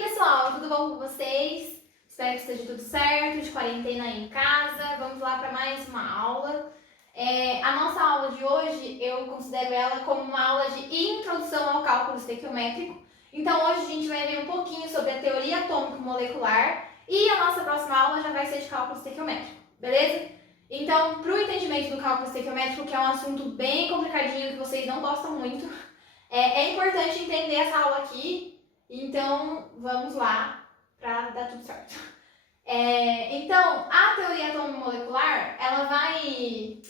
pessoal, tudo bom com vocês? Espero que esteja tudo certo, de quarentena aí em casa. Vamos lá para mais uma aula. A nossa aula de hoje, eu considero ela como uma aula de introdução ao cálculo estequiométrico. Então hoje a gente vai ver um pouquinho sobre a teoria atômico-molecular e a nossa próxima aula já vai ser de cálculo estequiométrico, beleza? Então, para o entendimento do cálculo estequiométrico, que é um assunto bem complicadinho que vocês não gostam muito, é importante entender essa aula aqui. Então, vamos lá para dar tudo certo. Então, a teoria atômico-molecular, ela vai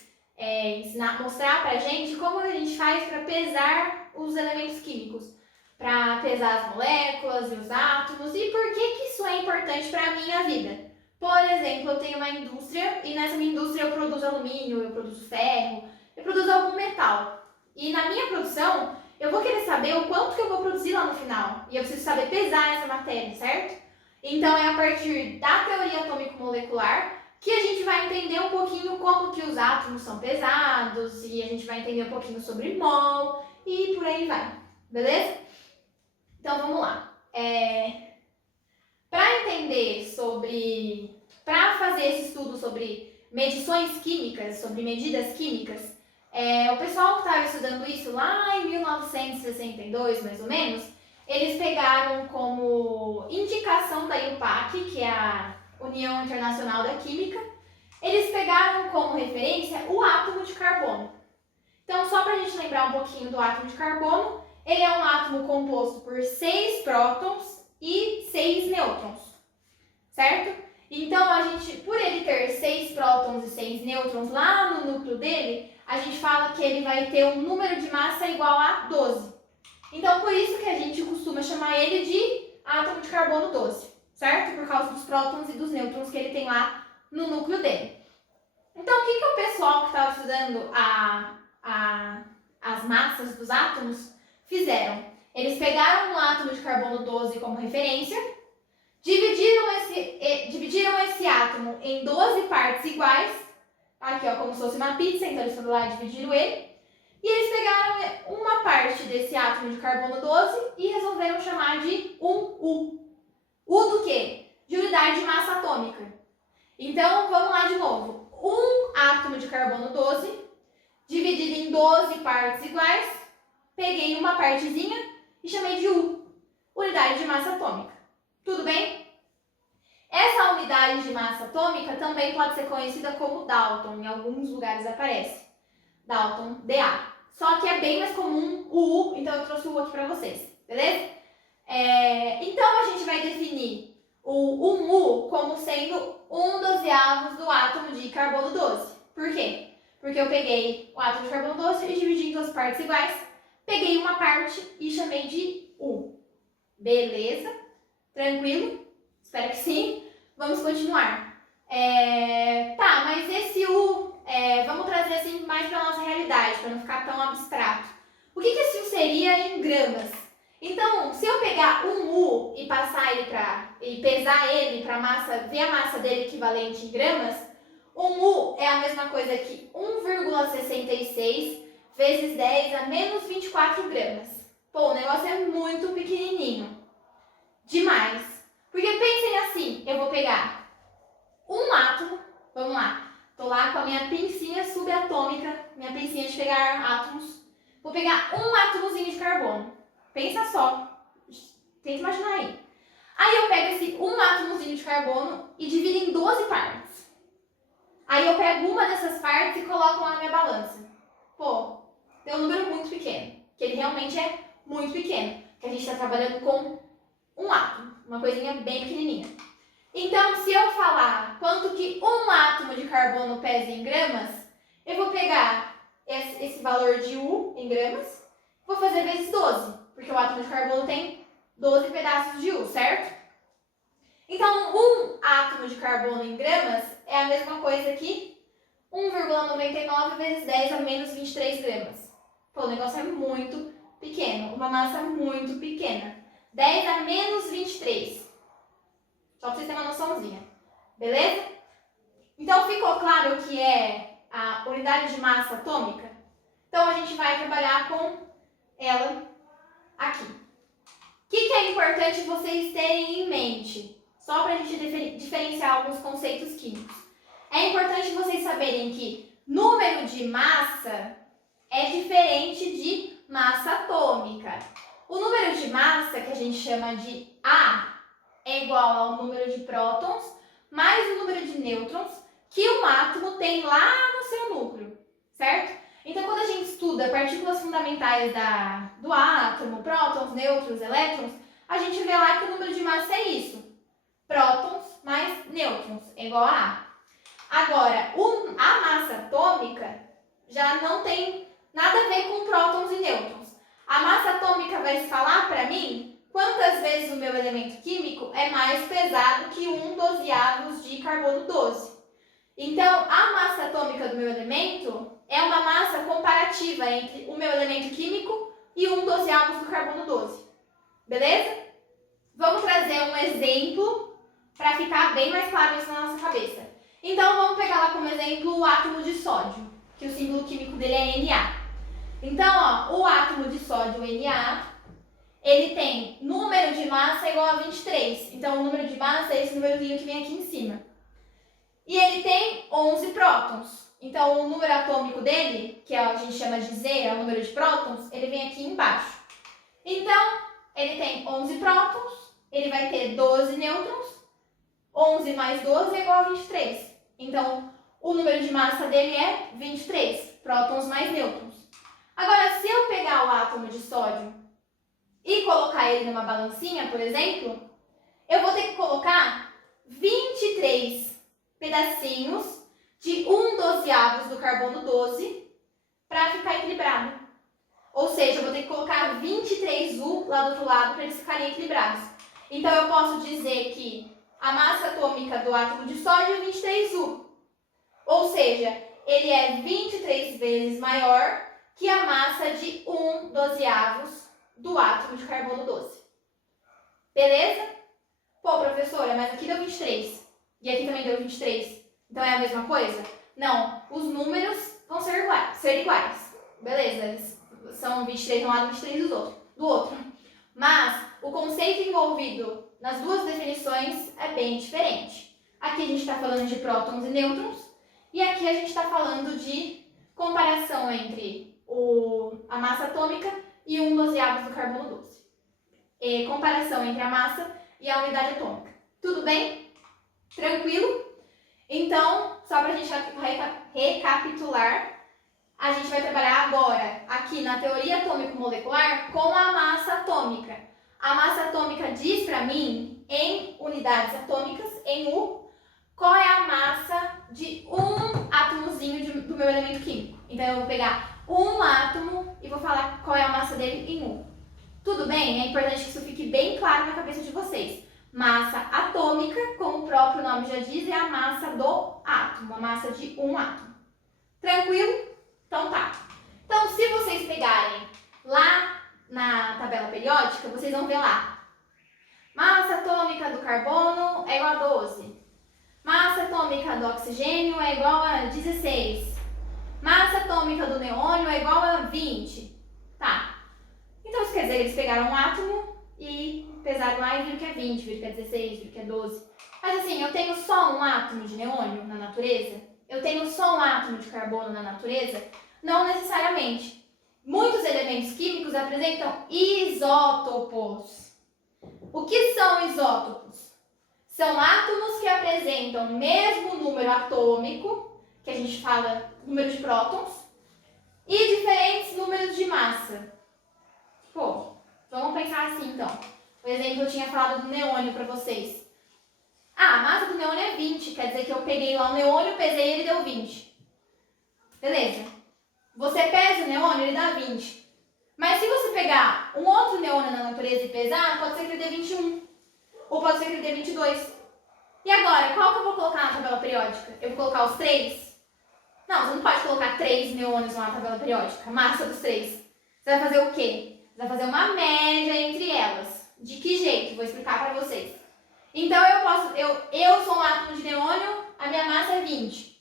mostrar para a gente como a gente faz para pesar os elementos químicos, para pesar as moléculas e os átomos e por que isso é importante para a minha vida. Por exemplo, eu tenho uma indústria e nessa minha indústria eu produzo alumínio, eu produzo ferro, eu produzo algum metal. E na minha produção, eu vou querer saber o quanto que eu vou produzir lá no final. E eu preciso saber pesar essa matéria, certo? Então é a partir da teoria atômico-molecular que a gente vai entender um pouquinho como que os átomos são pesados e a gente vai entender um pouquinho sobre mol e por aí vai, beleza? Então vamos lá. Para fazer esse estudo sobre medições químicas, sobre medidas químicas, o pessoal que estava estudando isso lá em 1962, mais ou menos, eles pegaram como indicação da IUPAC, que é a União Internacional da Química, eles pegaram como referência o átomo de carbono. Então, só para a gente lembrar um pouquinho do átomo de carbono, ele é um átomo composto por 6 prótons e 6 nêutrons, certo? Então, por ele ter 6 prótons e 6 nêutrons lá no núcleo dele, a gente fala que ele vai ter um número de massa igual a 12. Então, por isso que a gente costuma chamar ele de átomo de carbono 12, certo? Por causa dos prótons e dos nêutrons que ele tem lá no núcleo dele. Então, o que o pessoal que estava estudando as massas dos átomos fizeram? Eles pegaram um átomo de carbono 12 como referência, dividiram esse átomo em 12 partes iguais, aqui ó, como se fosse uma pizza, então eles foram lá e dividiram ele, e eles pegaram uma parte desse átomo de carbono 12 e resolveram chamar de U. U do quê? De unidade de massa atômica. Então, vamos lá de novo. Um átomo de carbono 12, dividido em 12 partes iguais, peguei uma partezinha e chamei de U, unidade de massa atômica. Tudo bem? Essa unidade de massa atômica também pode ser conhecida como Dalton, em alguns lugares aparece. Dalton, DA. Só que é bem mais comum o U, então eu trouxe o U aqui para vocês, beleza? Então a gente vai definir o 1U como sendo 1/12 do átomo de carbono 12. Por quê? Porque eu peguei o átomo de carbono 12 e dividi em 2 partes iguais, peguei uma parte e chamei de U. Beleza? Tranquilo? Espero que sim. Vamos continuar. Tá, mas esse U, vamos trazer assim mais para a nossa realidade, para não ficar tão abstrato. O que esse U seria em gramas? Então, se eu pegar um U e passar ele e pesar ele para ver a massa dele equivalente em gramas, um U é a mesma coisa que 1,66 vezes 10 a menos 24 gramas. Pô, o negócio é muito pequenininho. Demais. Porque pensem assim, eu vou pegar um átomo, vamos lá, tô lá com a minha pincinha subatômica, minha pincinha de pegar átomos, vou pegar um átomozinho de carbono. Pensa só, tenta imaginar aí. Aí eu pego esse um átomozinho de carbono e divido em 12 partes. Aí eu pego uma dessas partes e coloco lá na minha balança. Pô, tem um número muito pequeno, que ele realmente é muito pequeno, que a gente está trabalhando com um átomo, uma coisinha bem pequenininha. Então, se eu falar quanto que um átomo de carbono pesa em gramas, eu vou pegar esse valor de U em gramas, vou fazer vezes 12, porque o átomo de carbono tem 12 pedaços de U, certo? Então, um átomo de carbono em gramas é a mesma coisa que 1,99 vezes 10 a menos 23 gramas. Pô, o negócio é muito pequeno, uma massa muito pequena. 10 a menos 23. Só para vocês terem uma noçãozinha. Beleza? Então, ficou claro o que é a unidade de massa atômica? Então, a gente vai trabalhar com ela aqui. que é importante vocês terem em mente? Só para a gente diferenciar alguns conceitos químicos. É importante vocês saberem que número de massa é diferente de massa atômica. O número de massa, que a gente chama de A, é igual ao número de prótons mais o número de nêutrons que um átomo tem lá no seu núcleo, certo? Então, quando a gente estuda partículas fundamentais do átomo, prótons, nêutrons, elétrons, a gente vê lá que o número de massa é isso. Prótons mais nêutrons é igual a A. Agora, a massa atômica já não tem nada a ver com prótons e nêutrons. A massa atômica vai falar para mim quantas vezes o meu elemento químico é mais pesado que 1/12 de carbono 12. Então, a massa atômica do meu elemento é uma massa comparativa entre o meu elemento químico e 1/12 do carbono 12. Beleza? Vamos trazer um exemplo para ficar bem mais claro isso na nossa cabeça. Então, vamos pegar lá como exemplo o átomo de sódio, que o símbolo químico dele é Na. Então, ó, o átomo de sódio, Na, ele tem número de massa igual a 23. Então, o número de massa é esse númerozinho que vem aqui em cima. E ele tem 11 prótons. Então, o número atômico dele, que a gente chama de Z, é o número de prótons, ele vem aqui embaixo. Então, ele tem 11 prótons, ele vai ter 12 nêutrons. 11 mais 12 é igual a 23. Então, o número de massa dele é 23, prótons mais nêutrons. Agora, se eu pegar o átomo de sódio e colocar ele numa balancinha, por exemplo, eu vou ter que colocar 23 pedacinhos de 1/12 do carbono 12 para ficar equilibrado. Ou seja, eu vou ter que colocar 23U lá do outro lado para eles ficarem equilibrados. Então, eu posso dizer que a massa atômica do átomo de sódio é 23U. Ou seja, ele é 23 vezes maior que a massa de 1/12 do átomo de carbono 12. Beleza? Pô, professora, mas aqui deu 23. E aqui também deu 23. Então é a mesma coisa? Não, os números vão ser iguais. Beleza, eles são 23 de um lado e 23 do outro. Mas o conceito envolvido nas duas definições é bem diferente. Aqui a gente está falando de prótons e nêutrons. E aqui a gente está falando de comparação entre a massa atômica e 1/12 do carbono 12. Comparação entre a massa e a unidade atômica. Tudo bem? Tranquilo? Então, só para a gente recapitular, a gente vai trabalhar agora aqui na teoria atômico-molecular com a massa atômica. A massa atômica diz para mim, em unidades atômicas, em U, qual é a massa de um átomozinho do meu elemento químico. Então, eu vou pegar um átomo e vou falar qual é a massa dele em U. Tudo bem? É importante que isso fique bem claro na cabeça de vocês. Massa atômica, como o próprio nome já diz, é a massa do átomo, a massa de um átomo. Tranquilo? Então tá. Então, se vocês pegarem lá na tabela periódica, vocês vão ver lá. Massa atômica do carbono é igual a 12. Massa atômica do oxigênio é igual a 16. Massa atômica do neônio é igual a 20. Tá. Então, isso quer dizer que eles pegaram um átomo e pesaram lá e viram que é 20, viram que é 16, viram que é 12. Mas assim, eu tenho só um átomo de neônio na natureza? Eu tenho só um átomo de carbono na natureza? Não necessariamente. Muitos elementos químicos apresentam isótopos. O que são isótopos? São átomos que apresentam o mesmo número atômico, que a gente fala número de prótons, e diferentes números de massa. Pô, vamos pensar assim então. Por exemplo, eu tinha falado do neônio para vocês. Ah, a massa do neônio é 20, quer dizer que eu peguei lá o neônio, pesei ele e deu 20. Beleza. Você pesa o neônio, ele dá 20. Mas se você pegar um outro neônio na natureza e pesar, pode ser que ele dê 21. Ou pode ser que ele dê 22. E agora, qual que eu vou colocar na tabela periódica? Eu vou colocar os 3? Não, você não pode colocar 3 neônios na tabela periódica, a massa dos 3. Você vai fazer o quê? Você vai fazer uma média entre elas. De que jeito? Vou explicar para vocês. Então, eu sou um átomo de neônio, a minha massa é 20.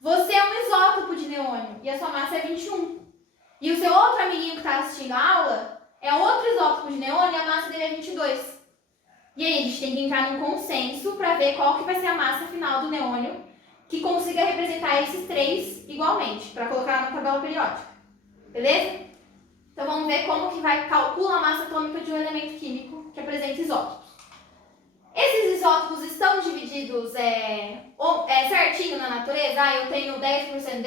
Você é um isótopo de neônio e a sua massa é 21. E o seu outro amiguinho que está assistindo a aula, é outro isótopo de neônio e a massa dele é 22. E aí a gente tem que entrar num consenso para ver qual que vai ser a massa final do neônio que consiga representar esses três igualmente, para colocar na tabela periódica. Beleza? Então vamos ver como que vai calcular a massa atômica de um elemento químico que apresenta isótopos. Esses isótopos estão divididos certinho na natureza? Ah, eu tenho 10%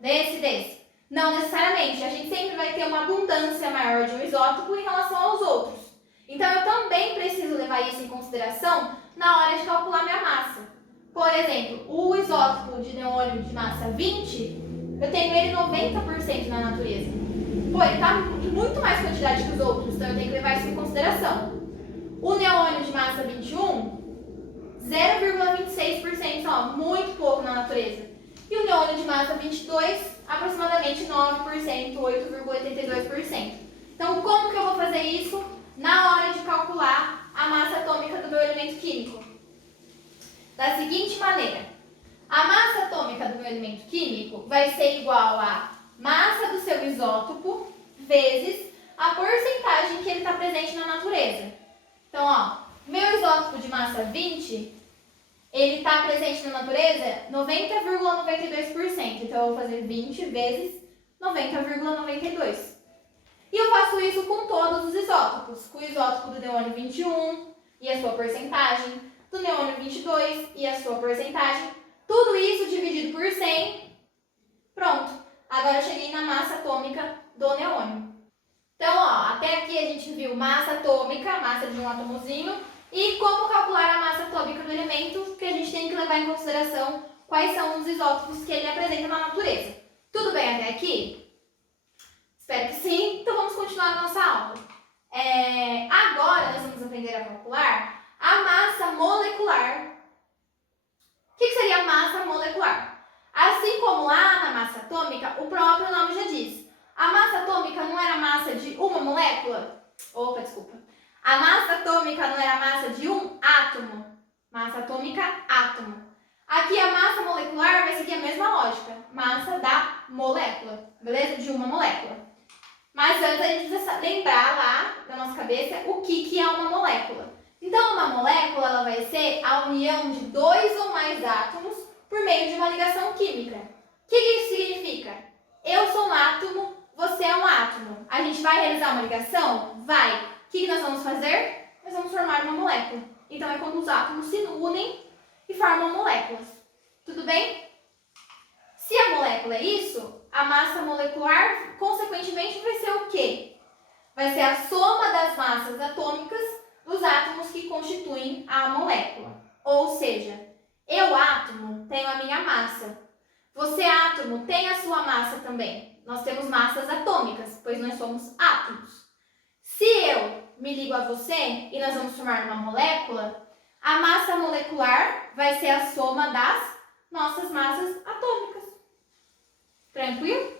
desse. Não necessariamente. A gente sempre vai ter uma abundância maior de um isótopo em relação aos outros. Então eu também preciso levar isso em consideração na hora de calcular minha massa. Por exemplo, o isótopo de neônio de massa 20, eu tenho ele 90% na natureza. Pô, ele está em muito mais quantidade que os outros, então eu tenho que levar isso em consideração. O neônio de massa 21, 0,26% só, muito pouco na natureza. E o neônio de massa 22, aproximadamente 9%, 8,82%. Então, como que eu vou fazer isso na hora de calcular a massa atômica do meu elemento químico? Da seguinte maneira: a massa atômica do meu elemento químico vai ser igual a massa do seu isótopo vezes a porcentagem que ele está presente na natureza. Então, ó, meu isótopo de massa 20, ele está presente na natureza 90,92%. Então, eu vou fazer 20 vezes 90,92. E eu faço isso com todos os isótopos. Com o isótopo do neônio 21 e a sua porcentagem, do neônio 22 e a sua porcentagem. Tudo isso dividido por 100. Pronto. Agora eu cheguei na massa atômica do neônio. Então, ó, até aqui a gente viu massa atômica, massa de um átomozinho, e como calcular a massa atômica do elemento, que a gente tem que levar em consideração quais são os isótopos que ele apresenta na natureza. Tudo bem até aqui? Espero que sim. Então vamos continuar a nossa aula. Agora nós vamos aprender a calcular a massa molecular. O que seria a massa molecular? Assim como lá na massa atômica, o próprio nome já diz. A massa atômica não era a massa de uma molécula? Opa, desculpa. A massa atômica não era a massa de um átomo? Massa atômica, átomo. Aqui a massa molecular vai seguir a mesma lógica. Massa da molécula, beleza? De uma molécula. Mas antes a gente precisa lembrar lá da nossa cabeça o que é uma molécula. Então, uma molécula ela vai ser a união de dois ou mais átomos por meio de uma ligação química. O que isso significa? Eu sou um átomo, você é um átomo. A gente vai realizar uma ligação? Vai. O que nós vamos fazer? Nós vamos formar uma molécula. Então, é quando os átomos se unem e formam moléculas. Tudo bem? Se a molécula é isso, a massa molecular, consequentemente, vai ser o quê? Vai ser a soma das massas atômicas dos átomos que constituem a molécula. Ou seja, eu, átomo, tenho a minha massa. Você, átomo, tem a sua massa também. Nós temos massas atômicas, pois nós somos átomos. Se eu me ligo a você e nós vamos formar uma molécula, a massa molecular vai ser a soma das nossas massas atômicas. Tranquilo?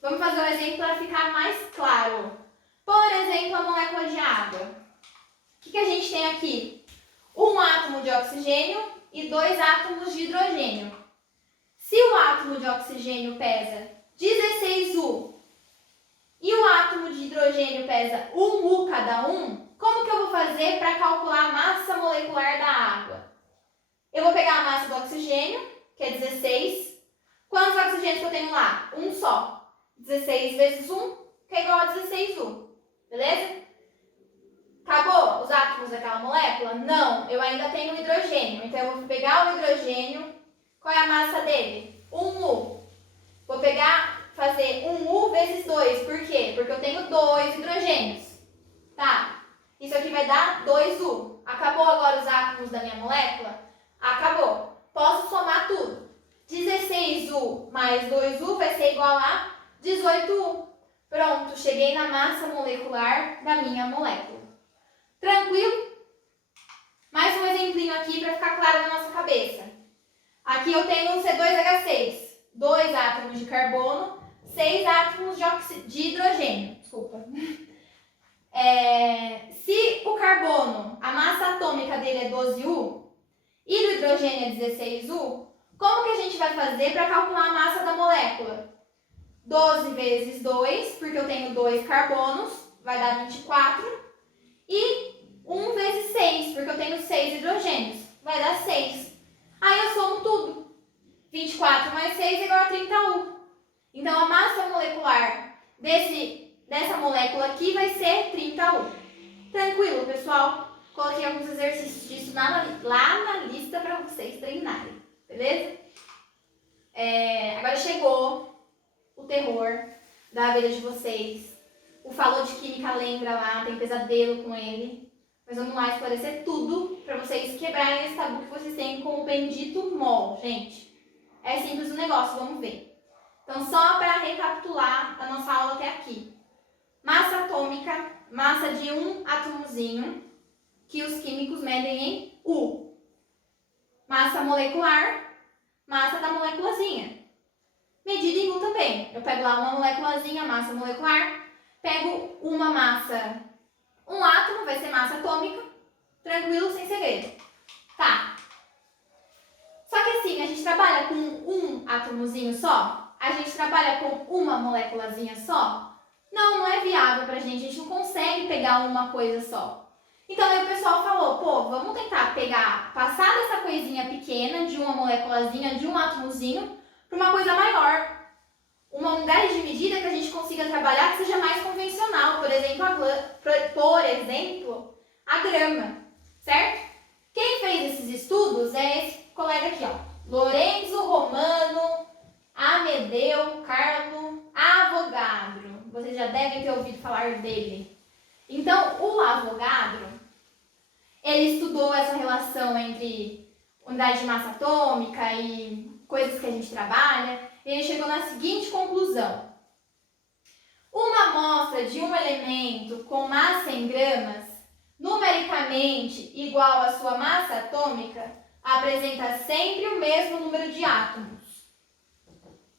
Vamos fazer um exemplo para ficar mais claro. Por exemplo, a molécula de água. O que a gente tem aqui? Um átomo de oxigênio e dois átomos de hidrogênio. Se o átomo de oxigênio pesa 16U e o átomo de hidrogênio pesa 1U cada um, como que eu vou fazer para calcular a massa molecular da água? Eu vou pegar a massa do oxigênio, que é 16. Quantos oxigênios que eu tenho lá? Um só. 16 vezes 1, que é igual a 16U. Beleza? Acabou os átomos daquela molécula? Não, eu ainda tenho o hidrogênio. Então, eu vou pegar o hidrogênio. Qual é a massa dele? 1U. Vou fazer 1U vezes 2. Por quê? Porque eu tenho 2 hidrogênios. Tá? Isso aqui vai dar 2U. Acabou agora os átomos da minha molécula? Acabou. Posso somar tudo. 16U mais 2U vai ser igual a 18U. Pronto, cheguei na massa molecular da minha molécula. Tranquilo? Mais um exemplinho aqui para ficar claro na nossa cabeça. Aqui eu tenho um C2H6, 2 átomos de carbono, 6 átomos de hidrogênio. Desculpa. Se o carbono, a massa atômica dele é 12U e o hidrogênio é 16U, como que a gente vai fazer para calcular a massa da molécula? 12 vezes 2, porque eu tenho 2 carbonos, vai dar 24. E 1 vezes 6, porque eu tenho 6 hidrogênios, vai dar 6. Aí eu somo tudo. 24 mais 6 é igual a 30U. Então, a massa molecular dessa molécula aqui vai ser 30U. Tranquilo, pessoal? Coloquei alguns exercícios disso lá na lista para vocês treinarem, beleza? Agora chegou o terror da vida de vocês. O Falou de Química lembra lá, tem pesadelo com ele. Mas vamos lá esclarecer tudo para vocês quebrarem esse tabu que vocês têm com o bendito mol, gente. É simples o negócio, vamos ver. Então, só para recapitular a nossa aula até aqui. Massa atômica, massa de um átomozinho, que os químicos medem em U. Massa molecular, massa da moléculazinha. Medida em U também. Eu pego lá uma moléculazinha, massa molecular, pego uma massa, um átomo, vai ser massa atômica, tranquilo, sem segredo. Tá. Só que assim, a gente trabalha com um átomozinho só? A gente trabalha com uma moléculazinha só? Não é viável pra gente, a gente não consegue pegar uma coisa só. Então aí o pessoal falou, pô, vamos tentar passar dessa coisinha pequena, de uma moléculazinha, de um átomozinho, para uma coisa maior. Uma unidade de medida que a gente consiga trabalhar que seja mais convencional, por exemplo, a grama, certo? Quem fez esses estudos é esse colega aqui, ó, Lorenzo Romano Amedeo Carlo Avogadro. Vocês já devem ter ouvido falar dele. Então, o Avogadro, ele estudou essa relação entre unidade de massa atômica e coisas que a gente trabalha. Ele chegou na seguinte conclusão. Uma amostra de um elemento com massa em gramas, numericamente igual à sua massa atômica, apresenta sempre o mesmo número de átomos.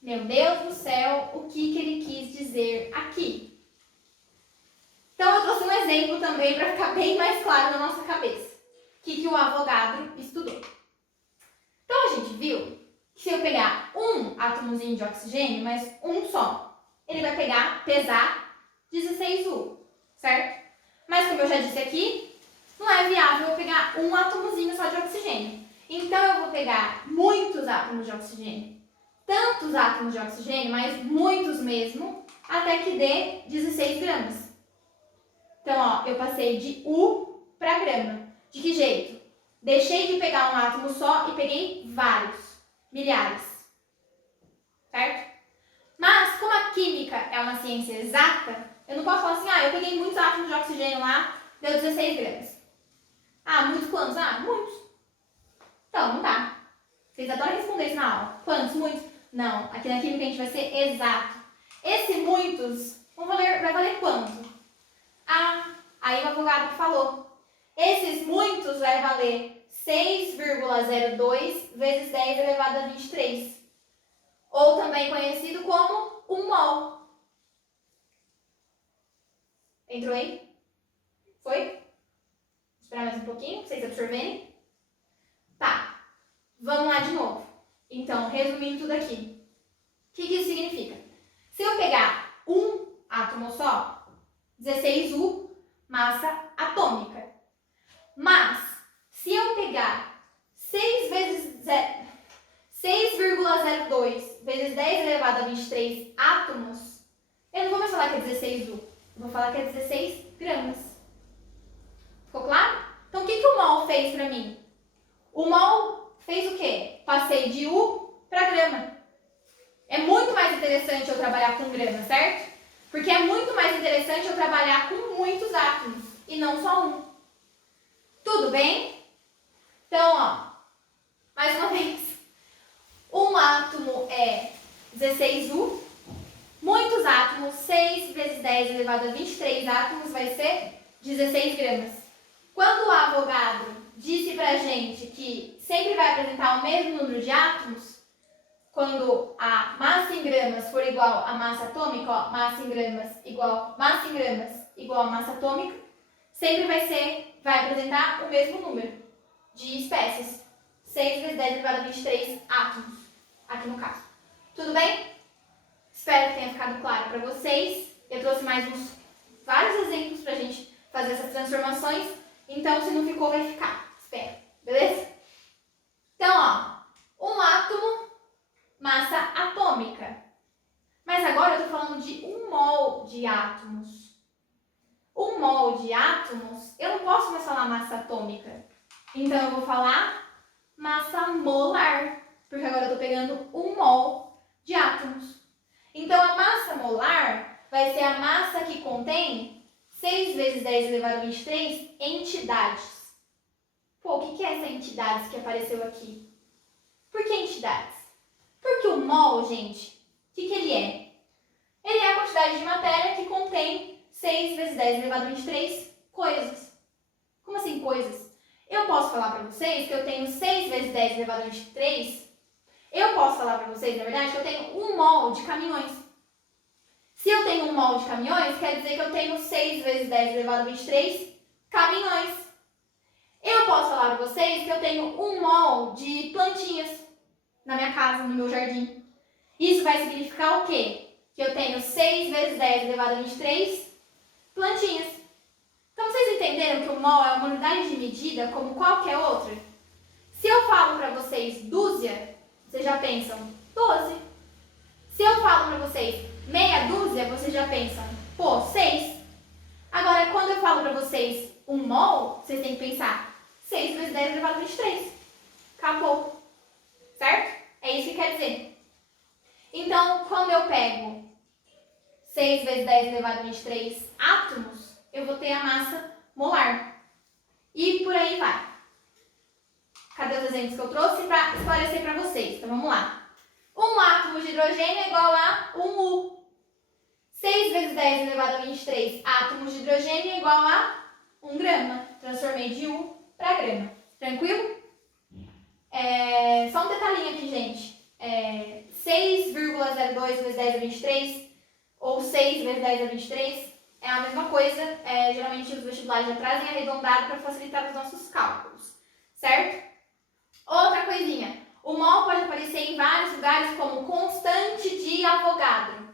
Meu Deus do céu, o que ele quis dizer aqui? Então, eu trouxe um exemplo também para ficar bem mais claro na nossa cabeça. O que o Avogadro estudou. Então, a gente viu que se eu pegar um átomozinho de oxigênio, mas um só, ele vai pesar 16U, certo? Mas como eu já disse aqui, não é viável eu pegar um átomozinho só de oxigênio. Então eu vou pegar muitos átomos de oxigênio. Tantos átomos de oxigênio, mas muitos mesmo, até que dê 16 gramas. Então, ó, eu passei de U para grama. De que jeito? Deixei de pegar um átomo só e peguei vários. Milhares, certo? Mas, como a química é uma ciência exata, eu não posso falar assim, eu peguei muitos átomos de oxigênio lá, deu 16 gramas. Muitos quantos? Muitos. Então, não dá. Vocês adoram responder isso na aula. Quantos? Muitos? Não, aqui na química a gente vai ser exato. Esse muitos vai valer quanto? Aí o Avogadro falou. Esses muitos vai valer 6,02 vezes 10 elevado a 23. Ou também conhecido como 1 mol. Entrou aí? Foi? Vou esperar mais um pouquinho para vocês absorverem. Tá. Vamos lá de novo. Então, resumindo tudo aqui. O que isso significa? Se eu pegar um átomo só, 16U, massa atômica. Mas, se eu pegar 6,02 vezes 10 elevado a 23 átomos, eu não vou mais falar que é 16U, eu vou falar que é 16 gramas. Ficou claro? Então, o que o mol fez para mim? O mol fez o quê? Passei de U para grama. É muito mais interessante eu trabalhar com grama, certo? Porque é muito mais interessante eu trabalhar com muitos átomos e não só um. Tudo bem? Então, ó, mais uma vez. Um átomo é 16U. Muitos átomos, 6 vezes 10 elevado a 23 átomos, vai ser 16 gramas. Quando o Avogadro disse pra gente que sempre vai apresentar o mesmo número de átomos, quando a massa em gramas for igual à massa atômica, ó, massa em gramas igual a massa atômica, sempre vai apresentar o mesmo número de espécies. 6 vezes 10 elevado a 23 átomos, aqui no caso. Tudo bem? Espero que tenha ficado claro para vocês. Eu trouxe mais uns vários exemplos pra gente fazer essas transformações. Então, se não ficou, vai ficar. Espera, beleza? Então, ó, um átomo, massa atômica. Mas agora eu tô falando de 1 mol de átomos. 1 mol de átomos, eu não posso mais falar massa atômica. Então, eu vou falar massa molar. Porque agora eu tô pegando 1 mol de átomos. Então, a massa molar vai ser a massa que contém 6 vezes 10 elevado a 23 entidades. Pô, o que é essa entidades que apareceu aqui? Por que entidades? Porque o mol, gente, o que ele é? Ele é a quantidade de matéria que contém 6 vezes 10 elevado a 23 coisas. Como assim coisas? Eu posso falar para vocês que eu tenho 6 vezes 10 elevado a 23. Eu posso falar para vocês, na verdade, que eu tenho 1 mol de caminhões. Se eu tenho 1 mol de caminhões, quer dizer que eu tenho 6 vezes 10 elevado a 23 caminhões. Eu posso falar para vocês que eu tenho 1 mol de plantinhas na minha casa, no meu jardim. Isso vai significar o quê? Que eu tenho 6 vezes 10 elevado a 23 plantinhas. Então, vocês entenderam que o mol é uma unidade de medida como qualquer outra? Se eu falo para vocês dúzia, vocês já pensam 12. Se eu falo para vocês meia dúzia, vocês já pensam, pô, 6. Agora, quando eu falo para vocês 1 mol, vocês têm que pensar 6 vezes 10 elevado a 23. Acabou. Certo? É isso que quer dizer. Então, quando eu pego 6 vezes 10 elevado a 23 átomos, eu vou ter a massa molar. E por aí vai. Cadê os exemplos que eu trouxe para esclarecer para vocês? Então, vamos lá. Um átomo de hidrogênio é igual a 1 U. 6 vezes 10 elevado a 23 átomos de hidrogênio é igual a 1 grama. Transformei de U para grama. Tranquilo? Só um detalhinho aqui, gente. 6,02 vezes 10 a 23 ou 6 vezes 10 a 23 é a mesma coisa. Geralmente os vestibulares já trazem arredondado para facilitar os nossos cálculos. Certo? Outra coisinha. O mol pode aparecer em vários lugares como constante de Avogadro.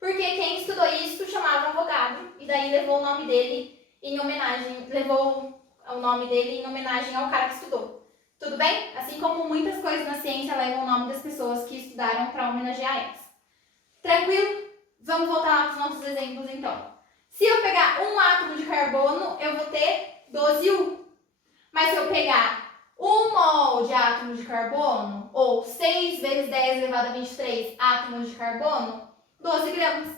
Porque quem estudou isso chamava Avogadro e daí levou o nome dele em homenagem ao cara que estudou. Tudo bem? Assim como muitas coisas na ciência levam o nome das pessoas que estudaram para homenagear elas. Tranquilo? Vamos voltar lá para os nossos exemplos então. Se eu pegar um átomo de carbono, eu vou ter 12U. Mas se eu pegar 1 mol de átomos de carbono, ou 6 vezes 10 elevado a 23 átomos de carbono, 12 gramas.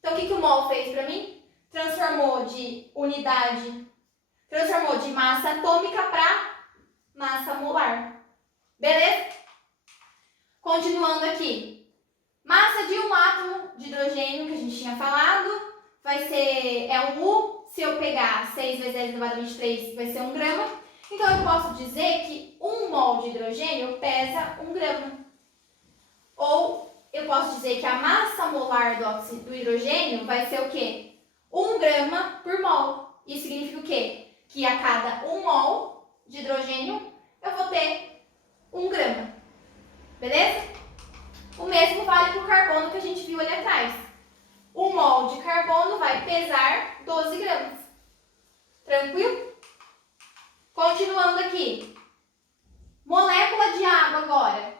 Então, o que o mol fez para mim? Transformou de massa atômica para massa molar. Beleza? Continuando aqui. Massa de um átomo de hidrogênio que a gente tinha falado, vai ser 1 U. Se eu pegar 6 vezes 10 elevado a 23, vai ser 1 grama. Então, eu posso dizer que 1 mol de hidrogênio pesa 1 grama. Ou eu posso dizer que a massa molar do hidrogênio vai ser o quê? 1 grama por mol. Isso significa o quê? Que a cada 1 mol de hidrogênio, eu vou ter 1 grama. Beleza? O mesmo vale para o carbono que a gente viu ali atrás. 1 mol de carbono vai pesar 12 gramas. Tranquilo? Continuando aqui. Molécula de água agora.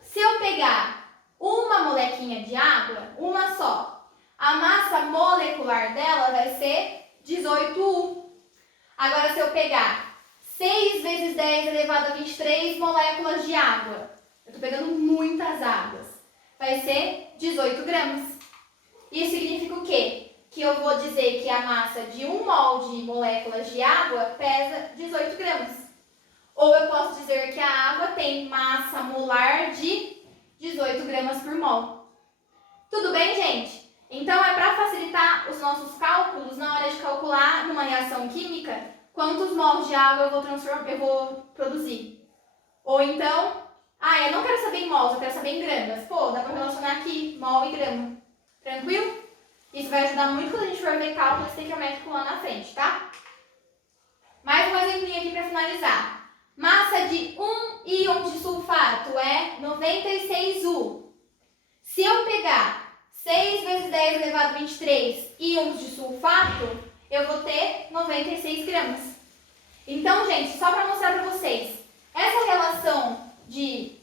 Se eu pegar uma molequinha de água, uma só, a massa molecular dela vai ser 18U. Agora, se eu pegar 6 vezes 10 elevado a 23 moléculas de água, eu estou pegando muitas águas, vai ser 18 gramas. Isso significa o quê? Que eu vou dizer que a massa de 1 mol de moléculas de água pesa 18 gramas. Ou eu posso dizer que a água tem massa molar de 18 gramas por mol. Tudo bem, gente? Então, é para facilitar os nossos cálculos na hora de calcular numa reação química quantos mols de água eu vou produzir. Ou então, eu não quero saber em mols, eu quero saber em gramas. Pô, dá para relacionar aqui mol e grama. Tranquilo? Isso vai ajudar muito quando a gente for ver cálculo estequiométrico lá na frente, tá? Mais um exemplinho aqui para finalizar. Massa de 1 íon de sulfato é 96U. Se eu pegar 6 vezes 10 elevado a 23 íons de sulfato, eu vou ter 96 gramas. Então, gente, só para mostrar para vocês, essa relação de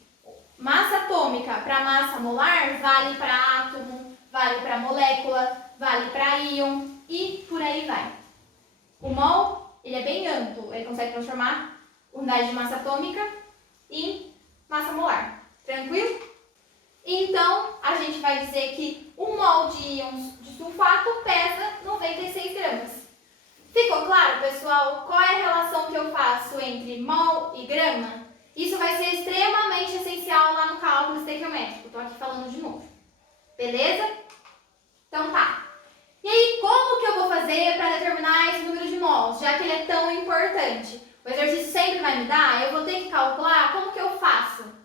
massa atômica para massa molar vale para átomo, vale para molécula, vale para íon e por aí vai. O mol, ele é bem amplo, ele consegue transformar unidade de massa atômica em massa molar. Tranquilo? Então, a gente vai dizer que 1 mol de íons de sulfato pesa 96 gramas. Ficou claro, pessoal, qual é a relação que eu faço entre mol e grama? Isso vai ser extremamente essencial lá no cálculo estequiométrico. Estou aqui falando de novo. Beleza? Então tá. E aí, como que eu vou fazer para determinar esse número de mols, já que ele é tão importante? O exercício sempre vai me dar, eu vou ter que calcular, como que eu faço?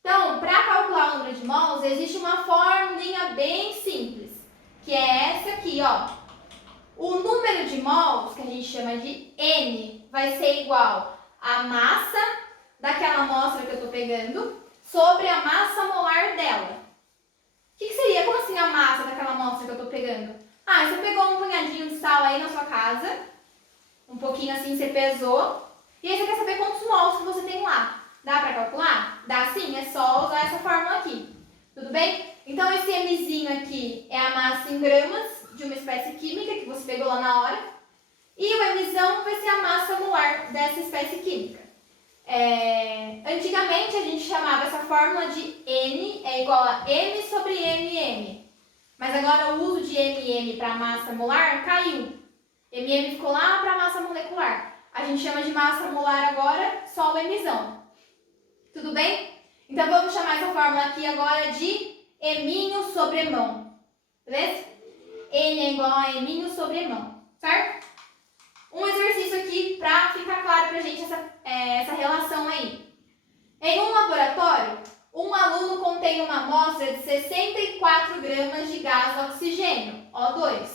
Então, para calcular o número de mols, existe uma formulinha bem simples, que é essa aqui, ó. O número de mols, que a gente chama de N, vai ser igual à massa daquela amostra que eu estou pegando sobre a massa molar dela. O que seria? Como assim a massa daquela amostra que eu estou pegando? Ah, você pegou um punhadinho de sal aí na sua casa, um pouquinho assim você pesou, e aí você quer saber quantos mols que você tem lá. Dá para calcular? Dá sim, é só usar essa fórmula aqui. Tudo bem? Então esse Mzinho aqui é a massa em gramas de uma espécie química que você pegou lá na hora. E o Mzão vai ser a massa molar dessa espécie química. Antigamente a gente chamava essa fórmula de N é igual a M sobre MM. Mas agora o uso de MM para massa molar caiu. MM ficou lá para massa molecular. A gente chama de massa molar agora só o Mzão. Tudo bem? Então vamos chamar essa fórmula aqui agora de Eminho sobre mão. Beleza? N é igual a Eminho sobre mão. Certo? Um exercício aqui para ficar claro para a gente essa relação aí. Em um laboratório, um aluno contém uma amostra de 64 gramas de gás oxigênio, O2.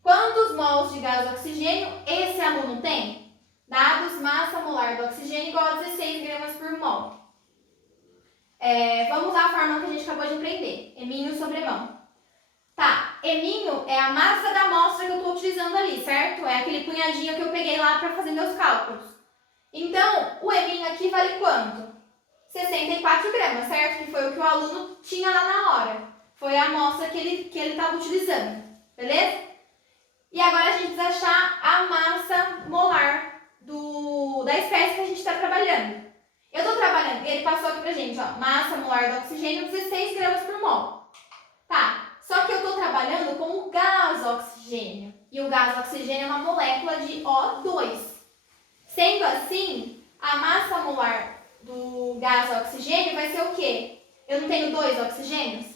Quantos mols de gás oxigênio esse aluno tem? Dados massa molar do oxigênio igual a 16 gramas por mol. Vamos usar a fórmula que a gente acabou de aprender. Eminho sobre mão. Tá, Eminho é a massa da amostra que eu estou utilizando ali, certo? É aquele punhadinho que eu peguei lá para fazer meus cálculos. Então, o Eminho aqui vale quanto? 64 gramas, certo? Que foi o que o aluno tinha lá na hora. Foi a amostra que ele estava utilizando. Beleza? E agora a gente precisa achar a massa molar da espécie que a gente está trabalhando. Eu estou trabalhando, ele passou aqui pra gente, ó, massa molar do oxigênio 16 gramas por mol. Tá, só que eu estou trabalhando com o gás oxigênio. E o gás oxigênio é uma molécula de O2. Sendo assim, a massa molar do gás oxigênio vai ser o quê? Eu não tenho 2 oxigênios?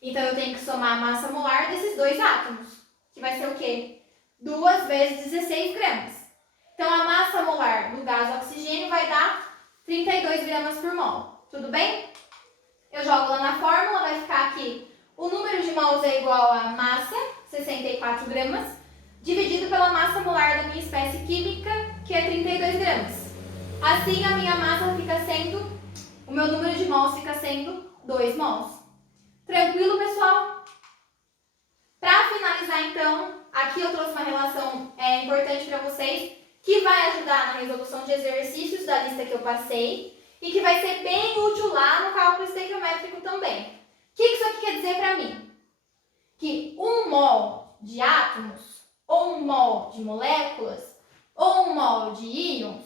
Então eu tenho que somar a massa molar desses 2 átomos. Que vai ser o quê? 2 vezes 16 gramas. Então a massa molar do gás oxigênio vai dar 32 gramas por mol. Tudo bem? Eu jogo lá na fórmula, vai ficar aqui. O número de mols é igual a massa, 64 gramas, dividido pela massa molar da minha espécie química, que é 32 gramas. Assim, a minha massa fica sendo, o meu número de mols fica sendo 2 mols. Tranquilo, pessoal? Para finalizar, então, aqui eu trouxe uma relação importante para vocês, que vai ajudar na resolução de exercícios da lista que eu passei e que vai ser bem útil lá no cálculo estequiométrico também. O que isso aqui quer dizer para mim? Que 1 mol de átomos, ou 1 mol de moléculas, ou 1 mol de íons,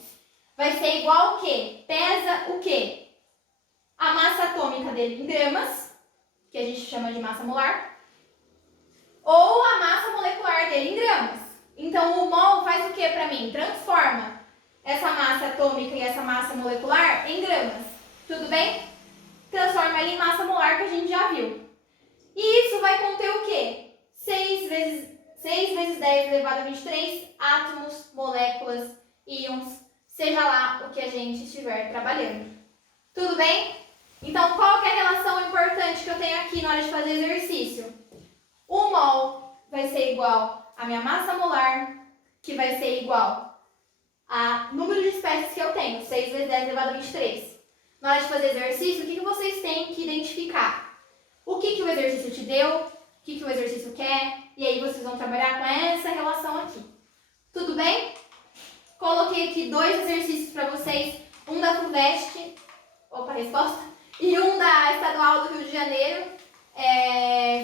vai ser igual ao quê? Pesa o quê? A massa atômica dele em gramas, que a gente chama de massa molar, ou a massa molecular dele em gramas. Então, o mol faz o que para mim? Transforma essa massa atômica e essa massa molecular em gramas. Tudo bem? Transforma ela em massa molar, que a gente já viu. E isso vai conter o quê? 6 vezes 10 elevado a 23 átomos, moléculas, íons, seja lá o que a gente estiver trabalhando. Tudo bem? Então, qual que é a relação importante que eu tenho aqui na hora de fazer exercício? O mol vai ser igual a minha massa molar, que vai ser igual a número de espécies que eu tenho, 6 vezes 10 elevado a 23. Na hora de fazer exercício, o que vocês têm que identificar? o que o exercício te deu, o que o exercício quer, e aí vocês vão trabalhar com essa relação aqui. Tudo bem? Coloquei aqui 2 exercícios para vocês, um da FUVEST, resposta, e um da Estadual do Rio de Janeiro.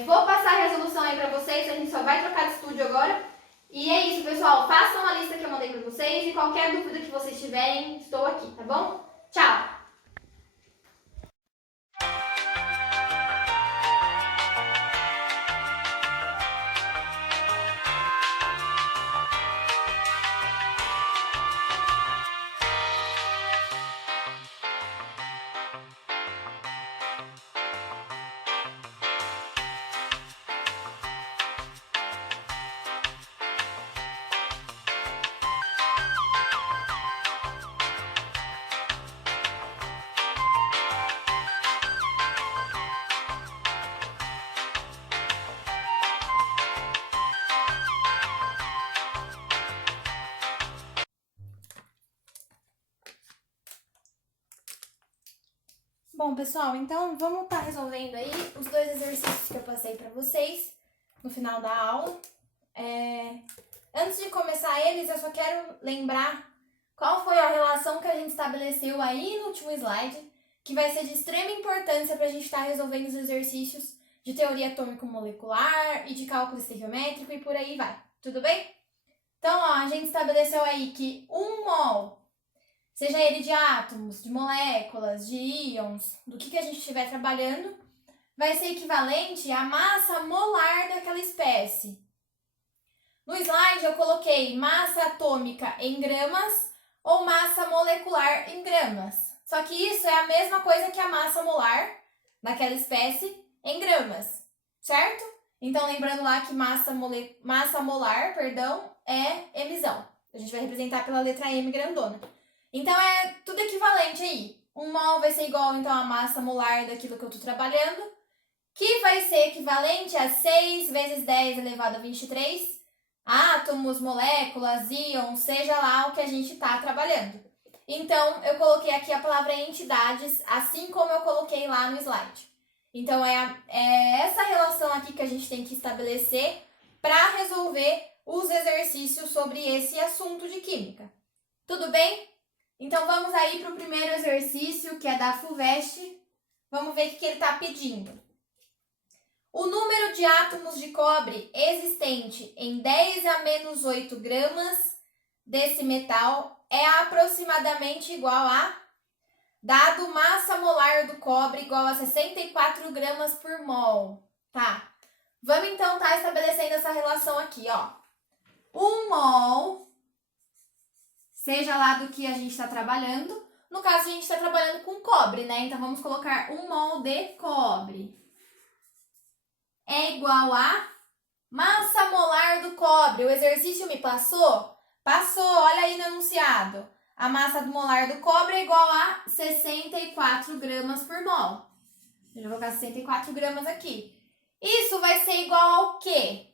Vou passar a resolução aí para vocês, a gente só vai trocar de estúdio agora. E é isso, pessoal. Façam a lista que eu mandei para vocês e qualquer dúvida que vocês tiverem, estou aqui, tá bom? Tchau! Bom, pessoal, então vamos estar resolvendo aí os 2 exercícios que eu passei para vocês no final da aula. Antes de começar eles, eu só quero lembrar qual foi a relação que a gente estabeleceu aí no último slide, que vai ser de extrema importância para a gente estar resolvendo os exercícios de teoria atômico-molecular e de cálculo estequiométrico e por aí vai. Tudo bem? Então, ó, a gente estabeleceu aí que 1 mol, seja ele de átomos, de moléculas, de íons, do que a gente estiver trabalhando, vai ser equivalente à massa molar daquela espécie. No slide eu coloquei massa atômica em gramas ou massa molecular em gramas. Só que isso é a mesma coisa que a massa molar daquela espécie em gramas, certo? Então lembrando lá que massa molar, é Mzão. A gente vai representar pela letra M grandona. Então, é tudo equivalente aí. 1 mol vai ser igual, então, à massa molar daquilo que eu estou trabalhando, que vai ser equivalente a 6 vezes 10 elevado a 23 átomos, moléculas, íons, seja lá o que a gente está trabalhando. Então, eu coloquei aqui a palavra entidades, assim como eu coloquei lá no slide. Então, é essa relação aqui que a gente tem que estabelecer para resolver os exercícios sobre esse assunto de química. Tudo bem? Então, vamos aí para o primeiro exercício, que é da FUVEST. Vamos ver o que ele está pedindo. O número de átomos de cobre existente em 10 a menos 8 gramas desse metal é aproximadamente igual a... Dado massa molar do cobre igual a 64 gramas por mol. Tá. Vamos então estar estabelecendo essa relação aqui, ó. 1 mol... seja lá do que a gente está trabalhando. No caso, a gente está trabalhando com cobre, né? Então, vamos colocar 1 mol de cobre. É igual a massa molar do cobre. O exercício me passou? Passou, olha aí no enunciado. A massa molar do cobre é igual a 64 gramas por mol. Eu vou colocar 64 gramas aqui. Isso vai ser igual ao quê?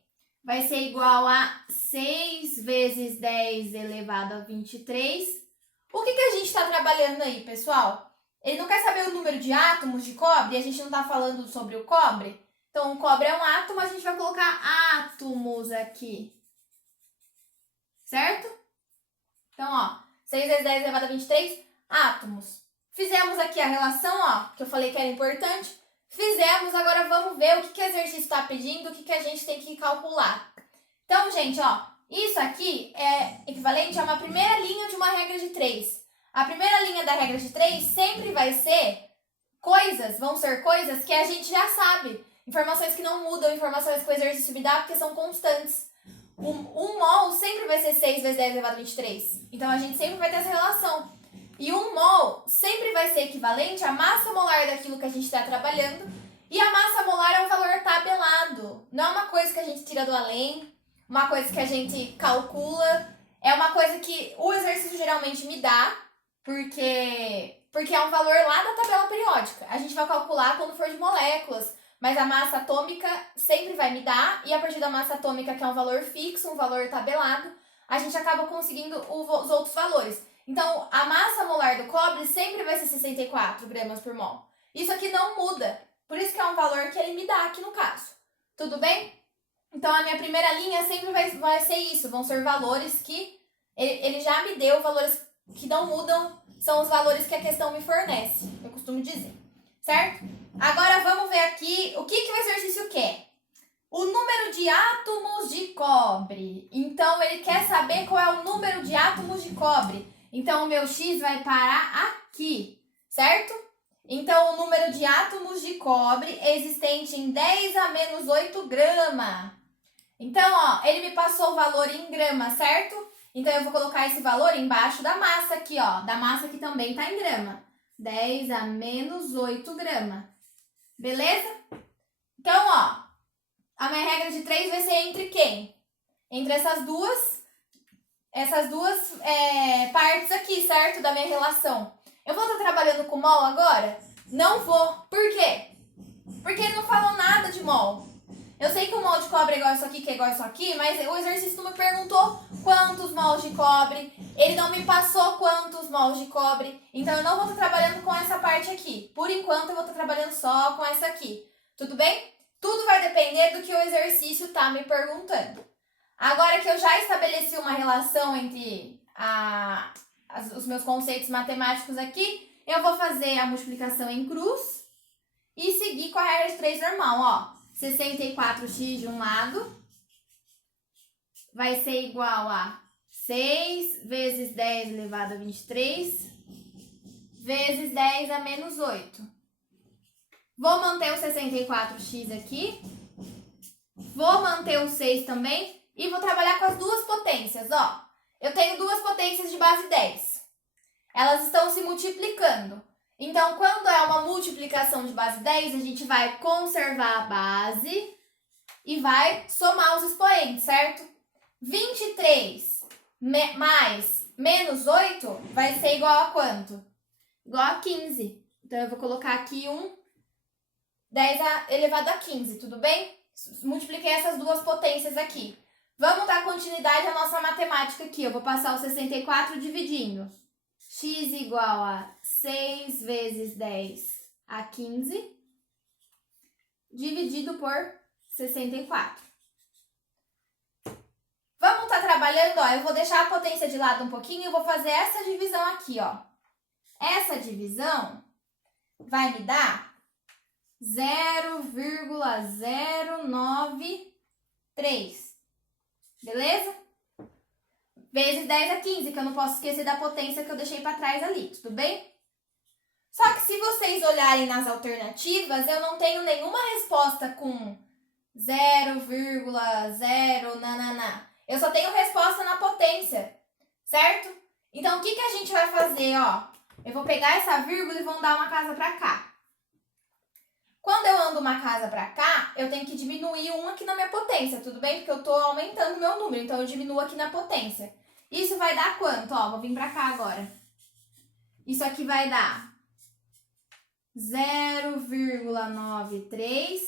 Vai ser igual a 6 vezes 10 elevado a 23. O que a gente está trabalhando aí, pessoal? Ele não quer saber o número de átomos de cobre, e a gente não está falando sobre o cobre. Então, o cobre é um átomo, a gente vai colocar átomos aqui. Certo? Então, ó, 6 vezes 10 elevado a 23, átomos. Fizemos aqui a relação, ó, que eu falei que era importante. Fizemos, agora vamos ver o que o exercício está pedindo, o que a gente tem que calcular. Então, gente, ó, isso aqui é equivalente a uma primeira linha de uma regra de 3. A primeira linha da regra de 3 sempre vai ser vão ser coisas que a gente já sabe. Informações que não mudam, informações que o exercício me dá, porque são constantes. 1 mol sempre vai ser 6 vezes 10 elevado a 23. Então, a gente sempre vai ter essa relação. E 1 mol sempre vai ser equivalente à massa molar daquilo que a gente está trabalhando. E a massa molar é um valor tabelado. Não é uma coisa que a gente tira do além, uma coisa que a gente calcula. É uma coisa que o exercício geralmente me dá, porque é um valor lá da tabela periódica. A gente vai calcular quando for de moléculas, mas a massa atômica sempre vai me dar. E a partir da massa atômica, que é um valor fixo, um valor tabelado, a gente acaba conseguindo os outros valores. Então, a massa molar do cobre sempre vai ser 64 gramas por mol. Isso aqui não muda, Por isso que é um valor que ele me dá aqui no caso. Tudo bem? Então, a minha primeira linha sempre vai ser isso. Vão ser valores que ele já me deu, valores que não mudam, são os valores que a questão me fornece. Eu costumo dizer. Certo? Agora, vamos ver aqui o que o exercício quer. O número de átomos de cobre. Então, ele quer saber qual é o número de átomos de cobre. Então, o meu X vai parar aqui, certo? Então, o número de átomos de cobre existente em 10 a menos 8 grama. Então, ó, ele me passou o valor em grama, certo? Então, eu vou colocar esse valor embaixo da massa aqui, ó. Da massa que também tá em grama. 10 a menos 8 grama. Beleza? Então, ó, a minha regra de 3 vai ser entre quem? Entre essas duas partes aqui, certo? Da minha relação. Eu vou estar trabalhando com mol agora? Não vou. Por quê? Porque ele não falou nada de mol. Eu sei que o mol de cobre é igual a isso aqui, que é igual a isso aqui, mas o exercício não me perguntou quantos mols de cobre. Ele não me passou quantos mols de cobre. Então, eu não vou estar trabalhando com essa parte aqui. Por enquanto, eu vou estar trabalhando só com essa aqui. Tudo bem? Tudo vai depender do que o exercício está me perguntando. Agora que eu já estabeleci uma relação entre os meus conceitos matemáticos aqui, eu vou fazer a multiplicação em cruz e seguir com a regra de 3 normal, ó. 64x de um lado vai ser igual a 6 vezes 10 elevado a 23 vezes 10 a menos 8. Vou manter o 64x aqui. Vou manter o 6 também. E vou trabalhar com as duas potências, ó. Eu tenho duas potências de base 10. Elas estão se multiplicando. Então, quando é uma multiplicação de base 10, a gente vai conservar a base e vai somar os expoentes, certo? 23 mais menos 8 vai ser igual a quanto? Igual a 15. Então, eu vou colocar aqui 10 elevado a 15, tudo bem? Multipliquei essas duas potências aqui. Vamos dar continuidade à nossa matemática aqui. Eu vou passar o 64 dividindo. X igual a 6 vezes 10 a 15, dividido por 64. Vamos estar trabalhando, ó. Eu vou deixar a potência de lado um pouquinho e vou fazer essa divisão aqui, ó. Essa divisão vai me dar 0,093. Beleza? Vezes 10 a 15, que eu não posso esquecer da potência que eu deixei para trás ali, tudo bem? Só que se vocês olharem nas alternativas, eu não tenho nenhuma resposta com 0,0 nananá. Eu só tenho resposta na potência, certo? Então, o que a gente vai fazer, ó? Eu vou pegar essa vírgula e vou andar uma casa para cá. Quando eu ando uma casa para cá, eu tenho que diminuir um aqui na minha potência, tudo bem? Porque eu estou aumentando o meu número, então eu diminuo aqui na potência. Isso vai dar quanto? Ó, vou vir para cá agora. Isso aqui vai dar 0,93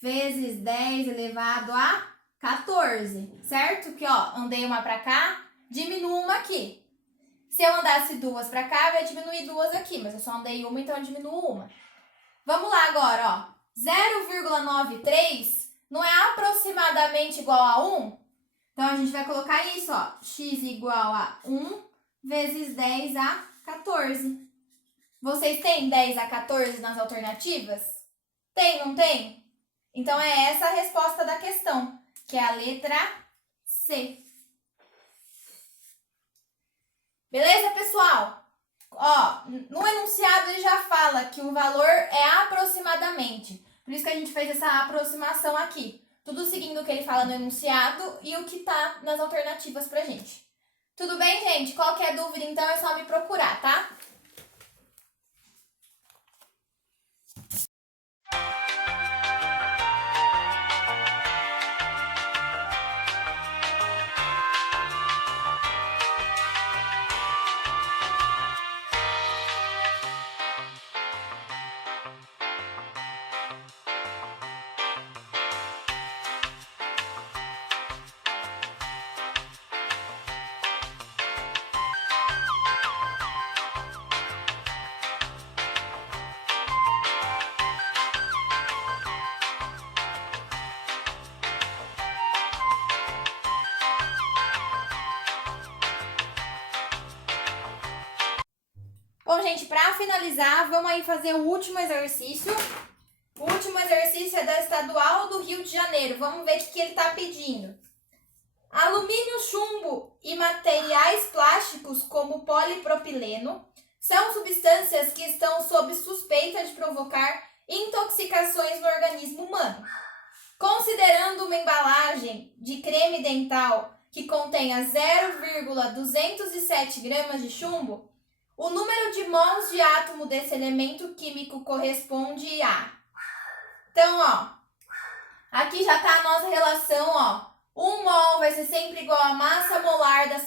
vezes 10 elevado a 14, certo? Que, ó, andei uma para cá, diminuo uma aqui. Se eu andasse duas para cá, eu ia diminuir duas aqui, mas eu só andei uma, então eu diminuo uma. Vamos lá agora, ó. 0,93 não é aproximadamente igual a 1? Então, a gente vai colocar isso, ó. X igual a 1 vezes 10 a 14. Vocês têm 10 a 14 nas alternativas? Tem, não tem? Então, é essa a resposta da questão, que é a letra C. Beleza, pessoal? Ó, no enunciado ele já fala que o valor é aproximadamente. Por isso que a gente fez essa aproximação aqui. Tudo seguindo o que ele fala no enunciado e o que tá nas alternativas pra gente. Tudo bem, gente? Qualquer dúvida, então, é só me procurar, tá? gente, para finalizar, vamos aí fazer o último exercício. O último exercício é da Estadual do Rio de Janeiro. Vamos ver o que ele está pedindo. Alumínio, chumbo e materiais plásticos como polipropileno são substâncias que estão sob suspeita de provocar intoxicações no organismo humano. Considerando uma embalagem de creme dental que contenha 0,207 gramas de chumbo, o número de mols de átomo desse elemento químico corresponde a... Então, ó, aqui já está a nossa relação, ó. 1 mol vai ser sempre igual à massa molar da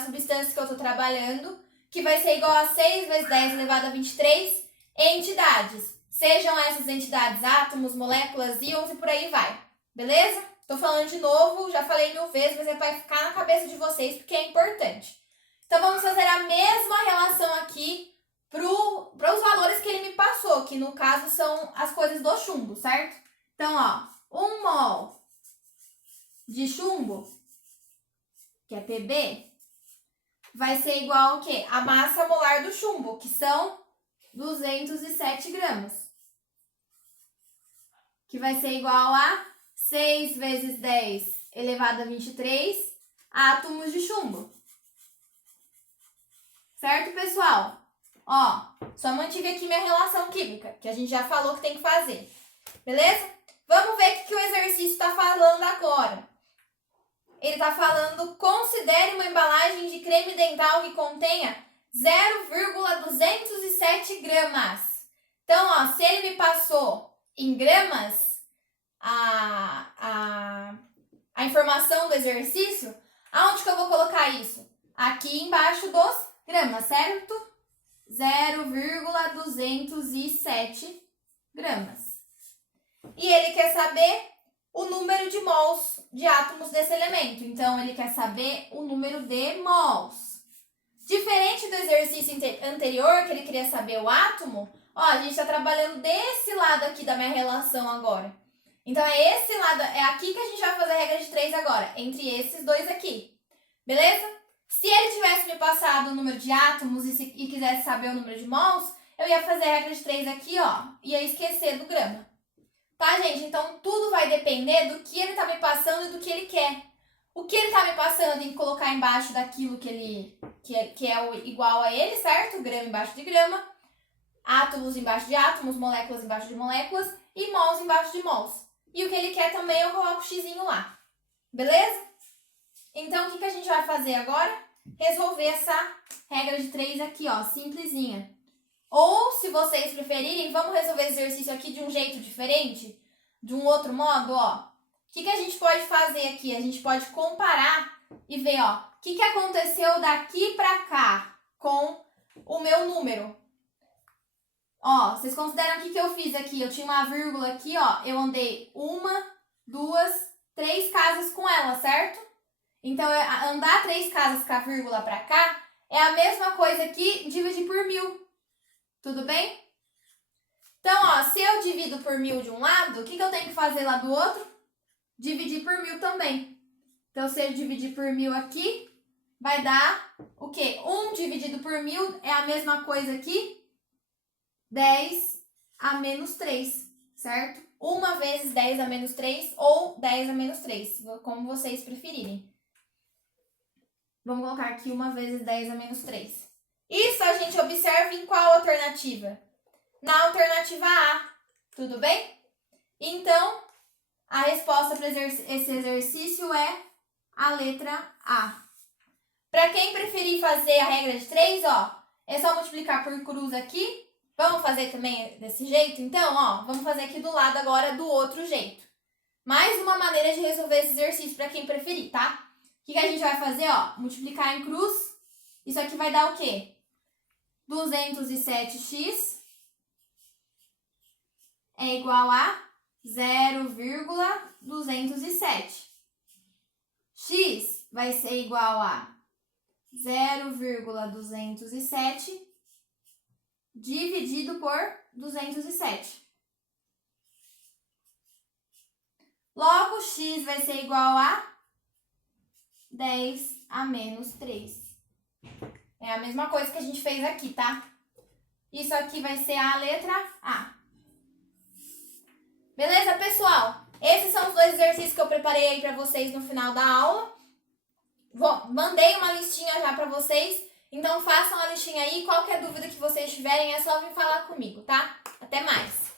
substância que eu estou trabalhando, que vai ser igual a 6 vezes 10 elevado a 23 entidades. Sejam essas entidades átomos, moléculas, íons e por aí vai. Beleza? Tô falando de novo, já falei 1000 vezes, mas vai ficar na cabeça de vocês porque é importante. Então, vamos fazer a mesma relação aqui para os valores que ele me passou, que no caso são as coisas do chumbo, certo? Então, ó, 1 mol de chumbo, que é Pb, vai ser igual ao quê? A massa molar do chumbo, que são 207 gramas. Que vai ser igual a 6 vezes 10 elevado a 23 átomos de chumbo. Certo, pessoal? Ó, só mantive aqui minha relação química, que a gente já falou que tem que fazer. Beleza? Vamos ver o que o exercício está falando agora. Ele está falando, considere uma embalagem de creme dental que contenha 0,207 gramas. Então, ó, se ele me passou em gramas a informação do exercício, aonde que eu vou colocar isso? Aqui embaixo dos gramas, certo? 0,207 gramas. E ele quer saber o número de mols de átomos desse elemento. Então, ele quer saber o número de mols. Diferente do exercício anterior, que ele queria saber o átomo, ó, a gente está trabalhando desse lado aqui da minha relação agora. Então, é esse lado, é aqui que a gente vai fazer a regra de 3 agora, entre esses dois aqui. Beleza? Se ele tivesse me passado o número de átomos e quisesse saber o número de mols, eu ia fazer a regra de 3 aqui, ó, e ia esquecer do grama. Tá, gente? Então, tudo vai depender do que ele tá me passando e do que ele quer. O que ele tá me passando, eu tenho que colocar embaixo daquilo que é o igual a ele, certo? Grama embaixo de grama, átomos embaixo de átomos, moléculas embaixo de moléculas e mols embaixo de mols. E o que ele quer também, eu coloco o xizinho lá. Beleza? Então, o que a gente vai fazer agora? Resolver essa regra de 3 aqui, ó, simplesinha. Ou, se vocês preferirem, vamos resolver esse exercício aqui de um jeito diferente, de um outro modo, ó. O que a gente pode fazer aqui? A gente pode comparar e ver, ó, o que aconteceu daqui pra cá com o meu número. Ó, vocês consideram o que eu fiz aqui? Eu tinha uma vírgula aqui, ó, eu andei 1, 2, 3 casas com ela, certo? Então, andar 3 casas com a vírgula pra cá é a mesma coisa que dividir por 1000. Tudo bem? Então, ó, se eu divido por 1000 de um lado, o que eu tenho que fazer lá do outro? Dividir por 1000 também. Então, se eu dividir por 1000 aqui, vai dar o quê? 1 dividido por 1000 é a mesma coisa aqui, 10 a menos 3, certo? 1 vezes 10 a menos 3 ou 10 a menos 3, como vocês preferirem. Vamos colocar aqui 1 vezes 10 a menos 3. Isso a gente observa em qual alternativa? Na alternativa A, tudo bem? Então, a resposta para esse exercício é a letra A. Para quem preferir fazer a regra de 3, ó, é só multiplicar por cruz aqui. Vamos fazer também desse jeito? Então, ó, vamos fazer aqui do lado agora do outro jeito. Mais uma maneira de resolver esse exercício para quem preferir, tá? O que a gente vai fazer, ó? Multiplicar em cruz. Isso aqui vai dar o quê? 207x é igual a 0,207. X vai ser igual a 0,207 dividido por 207. Logo, x vai ser igual a 10 a menos 3. É a mesma coisa que a gente fez aqui, tá? Isso aqui vai ser a letra A. Beleza, pessoal? Esses são os 2 exercícios que eu preparei aí pra vocês no final da aula. Mandei uma listinha já pra vocês, então façam a listinha aí. Qualquer dúvida que vocês tiverem é só vir falar comigo, tá? Até mais!